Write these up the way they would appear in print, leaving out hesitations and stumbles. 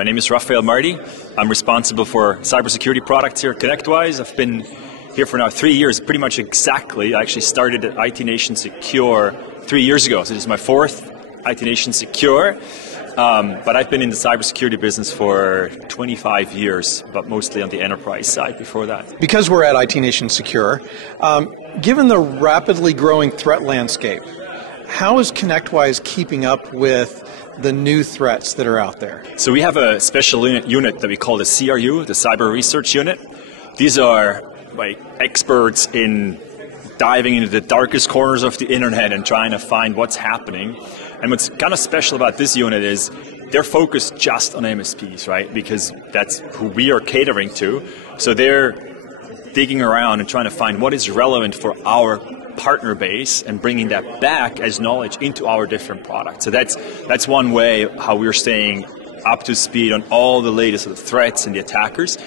My name is Raffael Marty. I'm responsible for cybersecurity products here at Connectwise. I've been here for now 3 years, pretty much exactly. I actually started at IT Nation Secure 3 years ago, so this is my fourth IT Nation Secure. But I've been in the cybersecurity business for 25 years, but mostly on the enterprise side before that. Because we're at IT Nation Secure, given the rapidly growing threat landscape, how is Connectwise keeping up with the new threats that are out there? So we have a special unit that we call the CRU, the Cyber Research Unit. These are experts in diving into the darkest corners of the internet and trying to find what's happening. And what's kind of special about this unit is they're focused just on MSPs, right? Because that's who we are catering to. So they're digging around and trying to find what is relevant for our partner base and bringing that back as knowledge into our different products. So that's one way how we're staying up to speed on all the latest of the threats and the attackers.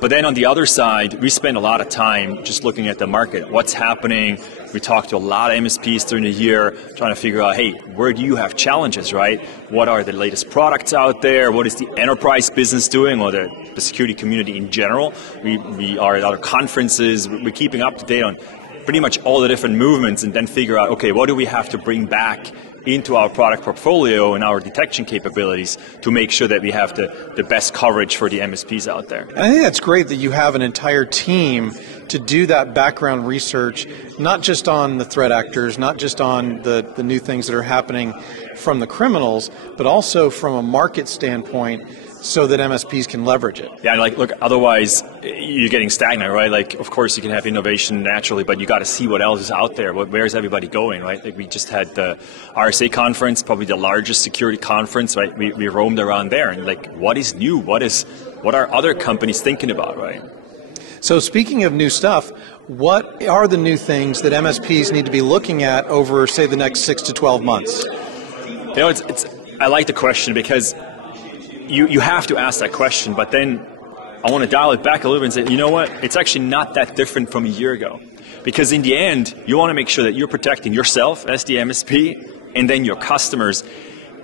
But then on the other side, we spend a lot of time just looking at the market, what's happening. We talk to a lot of MSPs during the year, trying to figure out, hey, where do you have challenges, right? What are the latest products out there? What is the enterprise business doing, or the security community in general? We are at other conferences. We're keeping up to date on pretty much all the different movements, and then figure out, okay, what do we have to bring back into our product portfolio and our detection capabilities to make sure that we have the best coverage for the MSPs out there. And I think that's great that you have an entire team to do that background research, not just on the threat actors, not just on the new things that are happening from the criminals, but also from a market standpoint, so that MSPs can leverage it. Yeah, look, otherwise you're getting stagnant, right? Of course you can have innovation naturally, but you got to see what else is out there. Where's everybody going, right? We just had the RSA conference, probably the largest security conference, right? We roamed around there, and what is new? What are other companies thinking about, right? So speaking of new stuff, what are the new things that MSPs need to be looking at over, say, the next 6 to 12 months? I like the question because you have to ask that question, but then I want to dial it back a little bit and say, you know what, it's actually not that different from a year ago. Because in the end, you want to make sure that you're protecting yourself as the MSP and then your customers.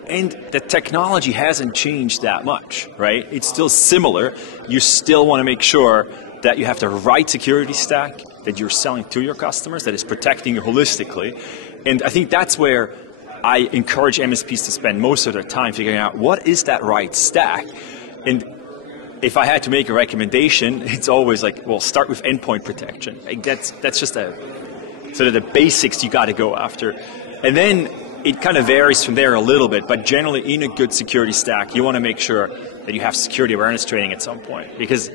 And the technology hasn't changed that much, right? It's still similar. You still want to make sure that you have the right security stack that you're selling to your customers that is protecting you holistically. And I think that's where I encourage MSPs to spend most of their time figuring out what is that right stack. And if I had to make a recommendation, it's always start with endpoint protection. That's just sort of the basics you got to go after. And then it kind of varies from there a little bit, but generally in a good security stack, you want to make sure that you have security awareness training at some point. Because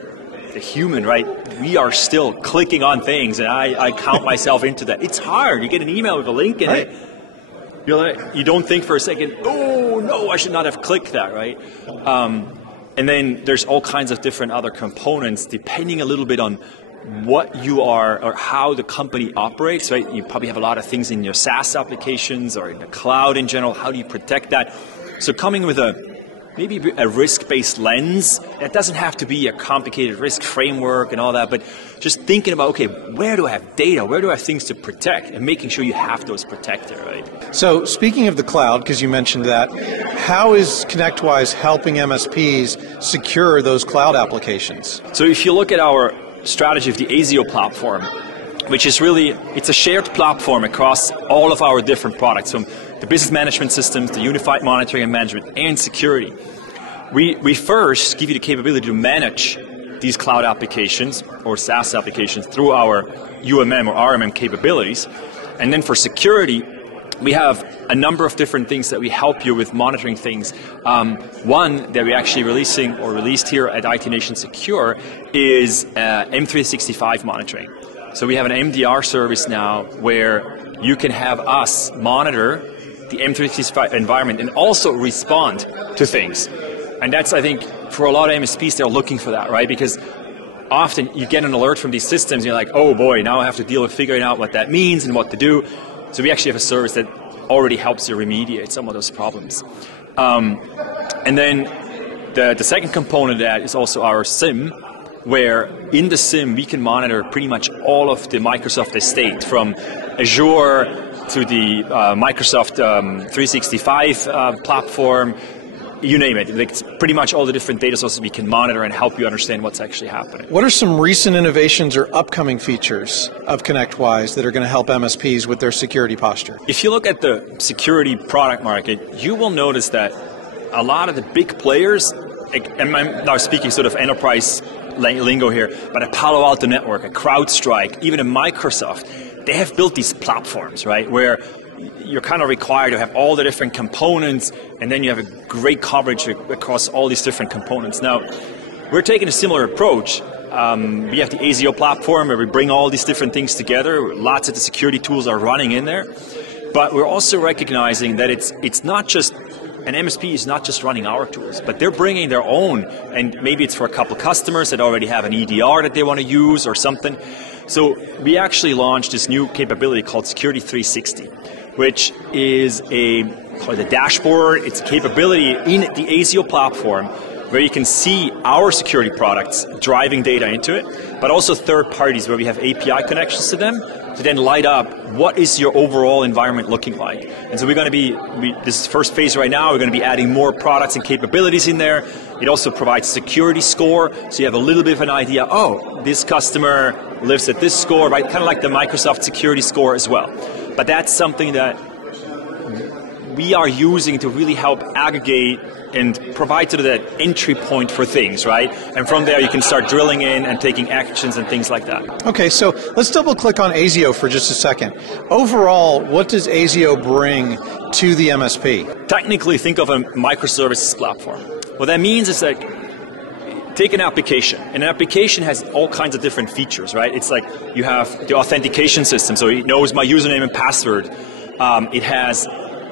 the human, right, we are still clicking on things, and I count myself into that. It's hard. You get an email with a link in it. You don't think for a second, oh no, I should not have clicked that, right? And then there's all kinds of different other components depending a little bit on what you are or how the company operates, right? You probably have a lot of things in your SaaS applications or in the cloud in general. How do you protect that? So coming with maybe a risk-based lens. It doesn't have to be a complicated risk framework and all that, but just thinking about, okay, where do I have data? Where do I have things to protect? And making sure you have those protected, right? So speaking of the cloud, because you mentioned that, how is Connectwise helping MSPs secure those cloud applications? So if you look at our strategy of the ASIO platform, which is really, it's a shared platform across all of our different products, from the business management systems, the unified monitoring and management, and security. We first give you the capability to manage these cloud applications or SaaS applications through our UMM or RMM capabilities. And then for security, we have a number of different things that we help you with monitoring things. One that we're actually released here at IT Nation Secure is M365 monitoring. So we have an MDR service now where you can have us monitor the M365 environment and also respond to things. And that's, I think, for a lot of MSPs, they're looking for that, right? Because often you get an alert from these systems and you're like, oh boy, now I have to deal with figuring out what that means and what to do. So we actually have a service that already helps you remediate some of those problems. And then the second component of that is also our SIM, where in the SIM we can monitor pretty much all of the Microsoft estate, from Azure to the Microsoft 365 platform, you name it. It's pretty much all the different data sources we can monitor and help you understand what's actually happening. What are some recent innovations or upcoming features of Connectwise that are going to help MSPs with their security posture? If you look at the security product market, you will notice that a lot of the big players, and I'm now speaking sort of enterprise lingo here, but a Palo Alto Network, a CrowdStrike, even a Microsoft, they have built these platforms, right, where you're kind of required to have all the different components, and then you have a great coverage across all these different components. Now, we're taking a similar approach. We have the ASIO platform where we bring all these different things together. Lots of the security tools are running in there. But we're also recognizing that it's not just, an MSP is not just running our tools, but they're bringing their own, and maybe it's for a couple customers that already have an EDR that they want to use or something. So we actually launched this new capability called Security 360, which is a dashboard. It's a capability in the ASIO platform where you can see our security products driving data into it, but also third parties where we have API connections to them to then light up what is your overall environment looking like. And so we're going to be, this is first phase right now, we're going to be adding more products and capabilities in there. It also provides security score, so you have a little bit of an idea, oh, this customer lives at this score, right? Kind of like the Microsoft security score as well. But that's something that we are using to really help aggregate and provide sort of that entry point for things, right? And from there you can start drilling in and taking actions and things like that. Okay, so let's double click on ASIO for just a second. Overall, what does ASIO bring to the MSP? Technically, think of a microservices platform. What that means is that take an application, and an application has all kinds of different features, right? It's like you have the authentication system, so it knows my username and password. It has,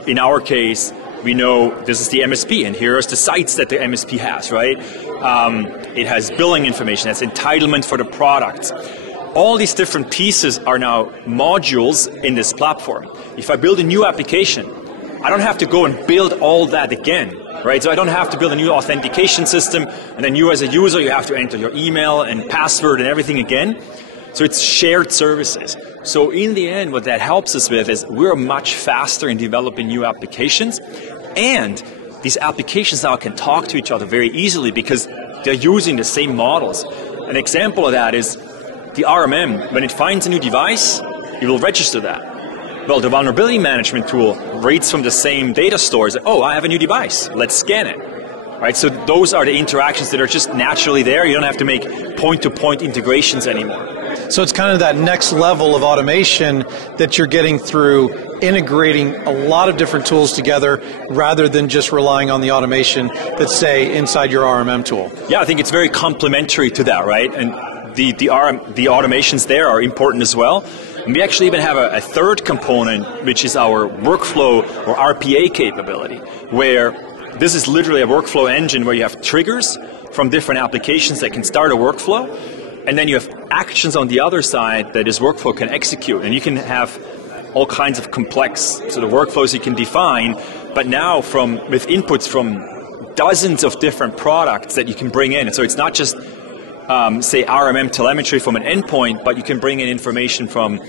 in our case, we know this is the MSP, and here are the sites that the MSP has, right? It has billing information, that's entitlement for the product. All these different pieces are now modules in this platform. If I build a new application, I don't have to go and build all that again, right? So I don't have to build a new authentication system, and then you as a user, you have to enter your email and password and everything again. So it's shared services. So in the end, what that helps us with is we're much faster in developing new applications, and these applications now can talk to each other very easily because they're using the same models. An example of that is the RMM. When it finds a new device, it will register that. Well, the vulnerability management tool reads from the same data stores. Oh, I have a new device. Let's scan it. Right? So those are the interactions that are just naturally there. You don't have to make point-to-point integrations anymore. So it's kind of that next level of automation that you're getting through integrating a lot of different tools together rather than just relying on the automation that's, say, inside your RMM tool. Yeah, I think it's very complementary to that, right? And the automations there are important as well. And we actually even have a third component, which is our workflow or RPA capability, where this is literally a workflow engine where you have triggers from different applications that can start a workflow, and then you have actions on the other side that this workflow can execute. And you can have all kinds of complex sort of workflows you can define, but now with inputs from dozens of different products that you can bring in. And so it's not just, say, RMM telemetry from an endpoint, but you can bring in information from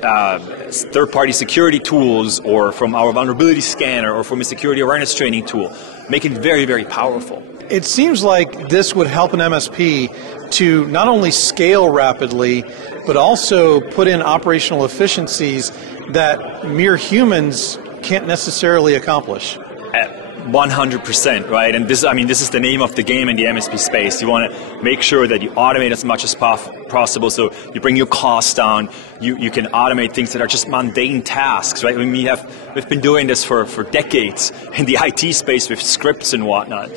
third-party security tools or from our vulnerability scanner or from a security awareness training tool, making it very, very powerful. It seems like this would help an MSP to not only scale rapidly, but also put in operational efficiencies that mere humans can't necessarily accomplish. 100%, right? And this is the name of the game in the MSP space. You want to make sure that you automate as much as possible, so you bring your costs down. You can automate things that are just mundane tasks, right? I mean, we've been doing this for decades in the IT space with scripts and whatnot.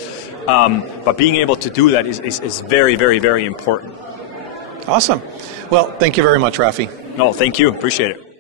But being able to do that is very, very, very important. Awesome. Well, thank you very much, Rafi. No, thank you. Appreciate it.